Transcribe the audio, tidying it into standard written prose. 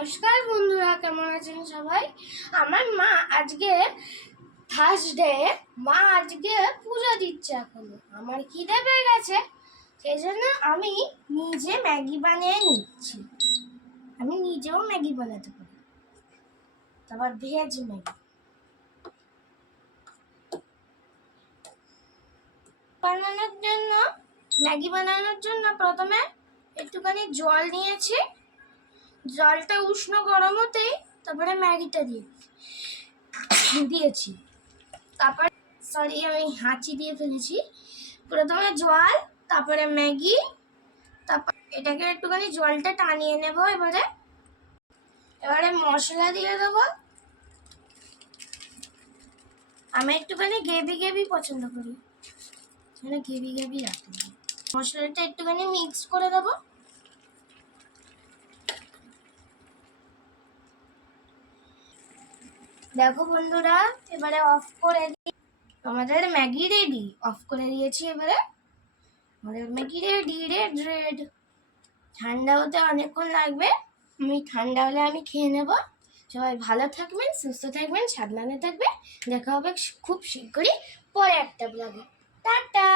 নমস্কার বন্ধুরা, কেমন আছেন সবাই? আমার মা আজকে থার্সডে, মা আজকে পুজো দিচ্ছে। এখনো আমার খিদে পেয়ে গেছে, সেই জন্য আমি নিজে ম্যাগি বানিয়ে নিচ্ছি। আমি নিজেও ম্যাগি বানাতে পারি, তারপর ভেজ ম্যাগি বানানোর জন্য প্রথমে একটুখানি জল নিয়েছি। জলটা উষ্ণ গরম হতেই তারপরে ম্যাগিটা দিয়েছি। তারপরে আমি হাঁচি দিয়ে ফেলেছি। প্রথমে জল, তারপরে ম্যাগি, তারপর এটাকে একটুখানি জলটা টানিয়ে নেব। এবারে মশলা দিয়ে দেবো। আমি একটুখানি গ্রেভি পছন্দ করি, গ্রেভি রাখতে হবে। মশলাটা একটুখানি মিক্স করে দেবো। দেখো বন্ধুরা, এবারে অফ করে দিই। আমাদের ম্যাগি রেডি। অফ করে দিয়েছি। এবারে আমাদের ম্যাগি রেডি। রেড ঠান্ডা হতে অনেকক্ষণ লাগবে। ঠান্ডা হলে আমি খেয়ে নেব। সবাই ভালো থাকবেন, সুস্থ থাকবেন, সাবধানে থাকবে। দেখা হবে খুব শীঘ্রই পরে একটা ব্লগে। টাটা।